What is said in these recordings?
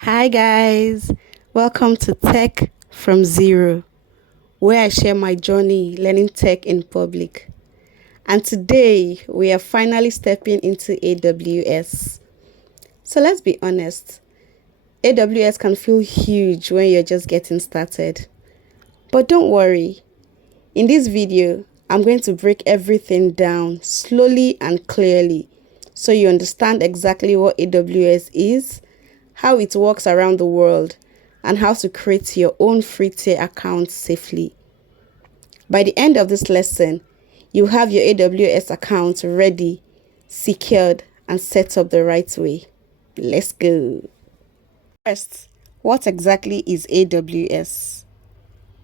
Hi guys, welcome to Tech from Zero, where I share my journey learning tech in public. And today we are finally stepping into AWS. So let's be honest, AWS can feel huge when you're just getting started. But don't worry, in this video, I'm going to break everything down slowly and clearly so you understand exactly what AWS is, how it works around the world, and how to create your own free tier account safely. By the end of this lesson, you have your AWS account ready, secured, and set up the right way. Let's go. First, what exactly is AWS?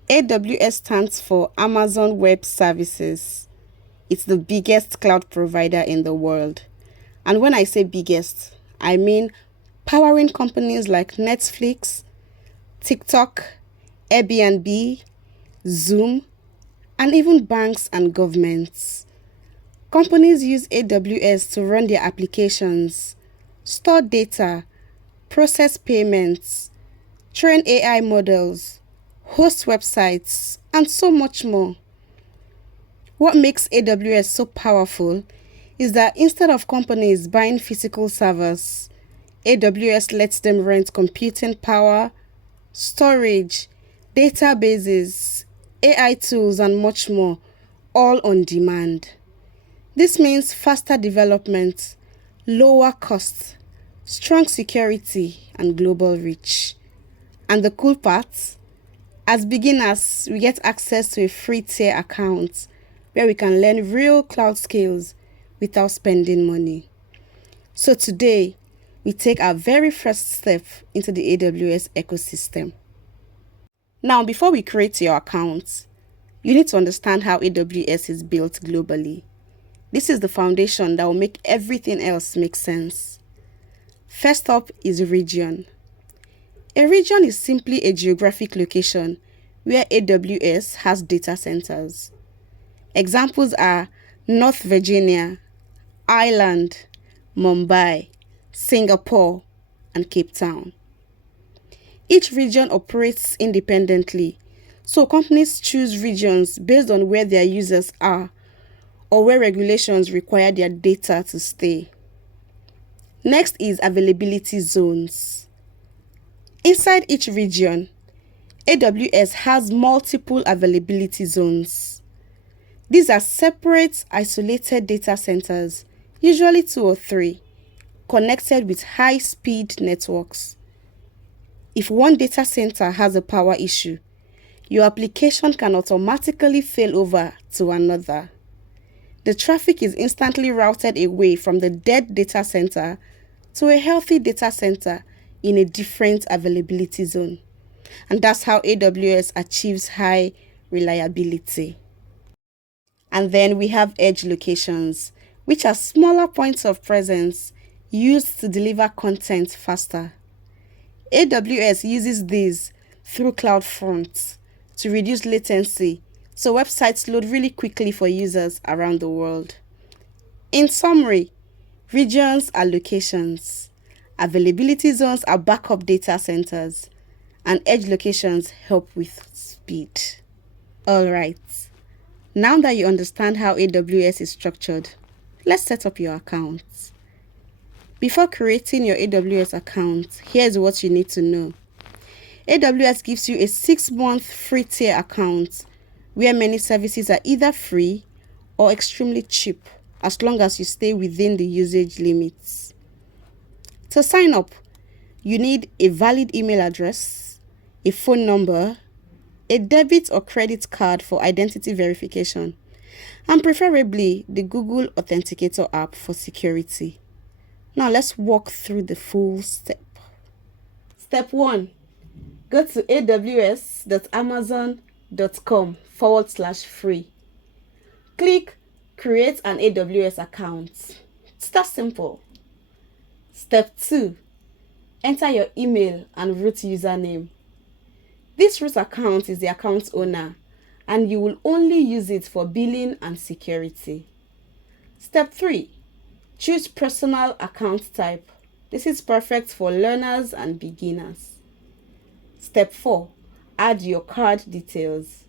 AWS stands for Amazon Web Services. It's the biggest cloud provider in the world. And when I say biggest, I mean powering companies like Netflix, TikTok, Airbnb, Zoom, and even banks and governments. Companies use AWS to run their applications, store data, process payments, train AI models, host websites, and so much more. What makes AWS so powerful is that instead of companies buying physical servers, AWS lets them rent computing power, storage, databases, AI tools, and much more, all on demand. This means faster development, lower costs, strong security, and global reach. And the cool part, as beginners, we get access to a free tier account where we can learn real cloud skills without spending money. So today, we take our very first step into the AWS ecosystem. Now, before we create your account, you need to understand how AWS is built globally. This is the foundation that will make everything else make sense. First up is region. A region is simply a geographic location where AWS has data centers. Examples are North Virginia, Ireland, Mumbai, Singapore, and Cape Town. Each region operates independently, so companies choose regions based on where their users are or where regulations require their data to stay. Next is availability zones. Inside each region, AWS has multiple availability zones. These are separate, isolated data centers, usually 2 or 3, connected with high-speed networks. If one data center has a power issue, your application can automatically fail over to another. The traffic is instantly routed away from the dead data center to a healthy data center in a different availability zone. And that's how AWS achieves high reliability. And then we have edge locations, which are smaller points of presence used to deliver content faster. AWS uses these through CloudFront to reduce latency so websites load really quickly for users around the world. In summary, regions are locations, availability zones are backup data centers, and edge locations help with speed. Alright, now that you understand how AWS is structured, let's set up your account. Before creating your AWS account, here's what you need to know. AWS gives you a 6-month free tier account where many services are either free or extremely cheap as long as you stay within the usage limits. To sign up, you need a valid email address, a phone number, a debit or credit card for identity verification, and preferably the Google Authenticator app for security. Now let's walk through the full step. Step 1. Go to aws.amazon.com/free. Click Create an AWS account. It's that simple. Step 2. Enter your email and root username. This root account is the account owner, and you will only use it for billing and security. Step 3. Choose personal account type. This is perfect for learners and beginners. Step 4. Add your card details.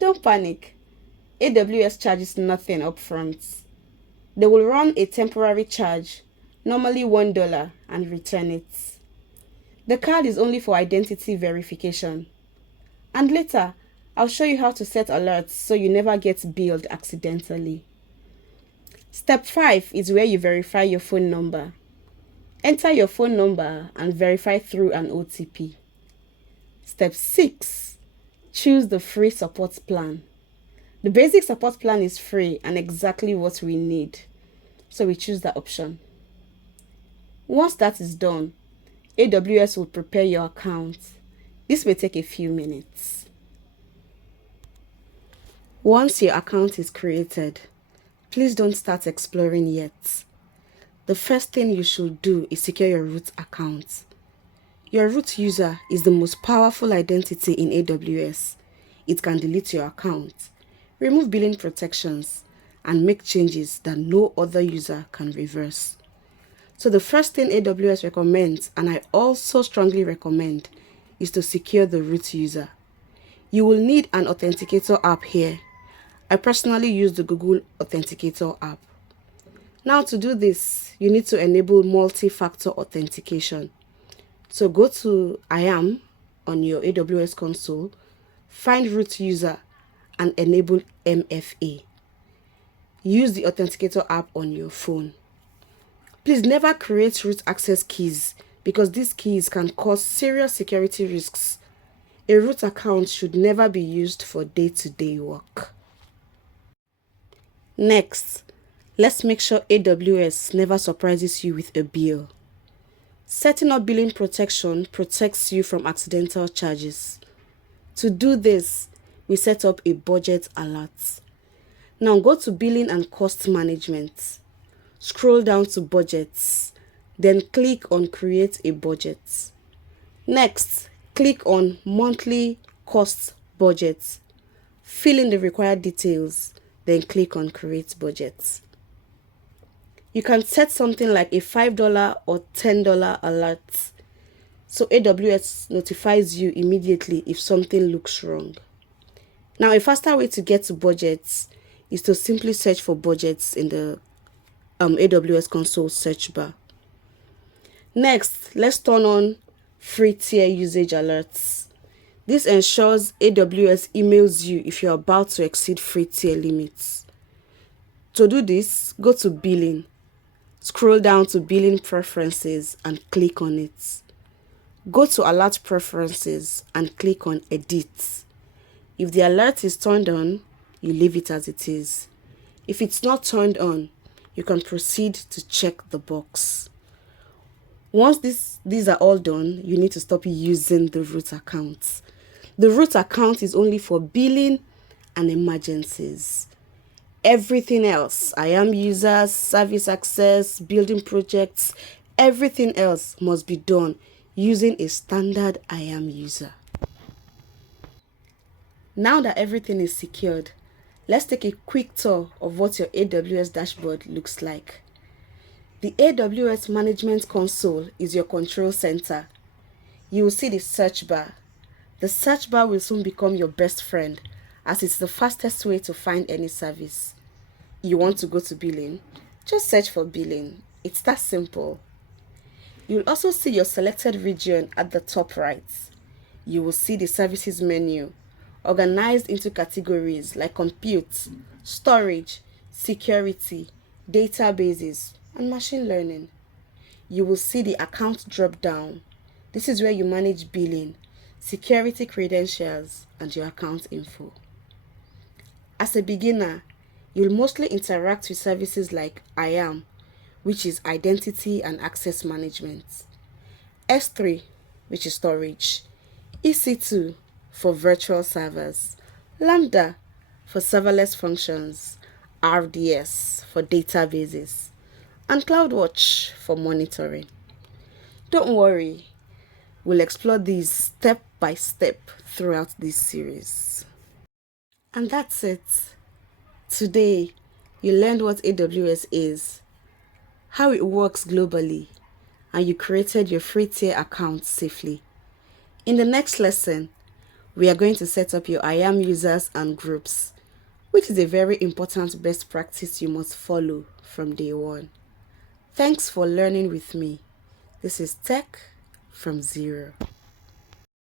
Don't panic. AWS charges nothing upfront. They will run a temporary charge, normally $1, and return it. The card is only for identity verification. And later, I'll show you how to set alerts so you never get billed accidentally. Step 5 is where you verify your phone number. Enter your phone number and verify through an OTP. Step 6. Choose the free support plan. The basic support plan is free and exactly what we need, so we choose that option. Once that is done, AWS will prepare your account. This may take a few minutes. Once your account is created, please don't start exploring yet. The first thing you should do is secure your root account. Your root user is the most powerful identity in AWS. It can delete your account, remove billing protections, and make changes that no other user can reverse. So the first thing AWS recommends, and I also strongly recommend, is to secure the root user. You will need an authenticator app here. I personally use the Google Authenticator app. Now to do this, you need to enable multi-factor authentication. So go to IAM on your AWS console, find root user, and enable MFA. Use the Authenticator app on your phone. Please never create root access keys because these keys can cause serious security risks. A root account should never be used for day-to-day work. Next, let's make sure AWS never surprises you with a bill. Setting up billing protection protects you from accidental charges. To do this, we set up a budget alert. Now go to Billing and Cost Management. Scroll down to Budgets, then click on Create a Budget. Next, click on Monthly Cost Budget. Fill in the required details, then click on Create Budget. You can set something like a $5 or $10 alert, so AWS notifies you immediately if something looks wrong. Now, a faster way to get to budgets is to simply search for budgets in the AWS console search bar. Next, let's turn on free tier usage alerts. This ensures AWS emails you if you're about to exceed free tier limits. To do this, go to Billing. Scroll down to Billing Preferences and click on it. Go to Alert Preferences and click on Edit. If the alert is turned on, you leave it as it is. If it's not turned on, you can proceed to check the box. Once these are all done, you need to stop using the root account. The root account is only for billing and emergencies. Everything else, IAM users, service access, building projects, everything else must be done using a standard IAM user. Now that everything is secured, let's take a quick tour of what your AWS dashboard looks like. The AWS Management Console is your control center. You will see the search bar. The search bar will soon become your best friend as it's the fastest way to find any service. You want to go to billing? Just search for billing. It's that simple. You'll also see your selected region at the top right. You will see the services menu, organized into categories like compute, storage, security, databases, and machine learning. You will see the account drop-down. This is where you manage billing, security credentials, and your account info. As a beginner, you'll mostly interact with services like IAM, which is Identity and Access Management, S3, which is storage, EC2 for virtual servers, Lambda for serverless functions, RDS for databases, and CloudWatch for monitoring. Don't worry, we'll explore these step by step throughout this series. And that's it. Today, you learned what AWS is, how it works globally, and you created your free tier account safely. In the next lesson, we are going to set up your IAM users and groups, which is a very important best practice you must follow from day one. Thanks for learning with me. This is Tech from Zero.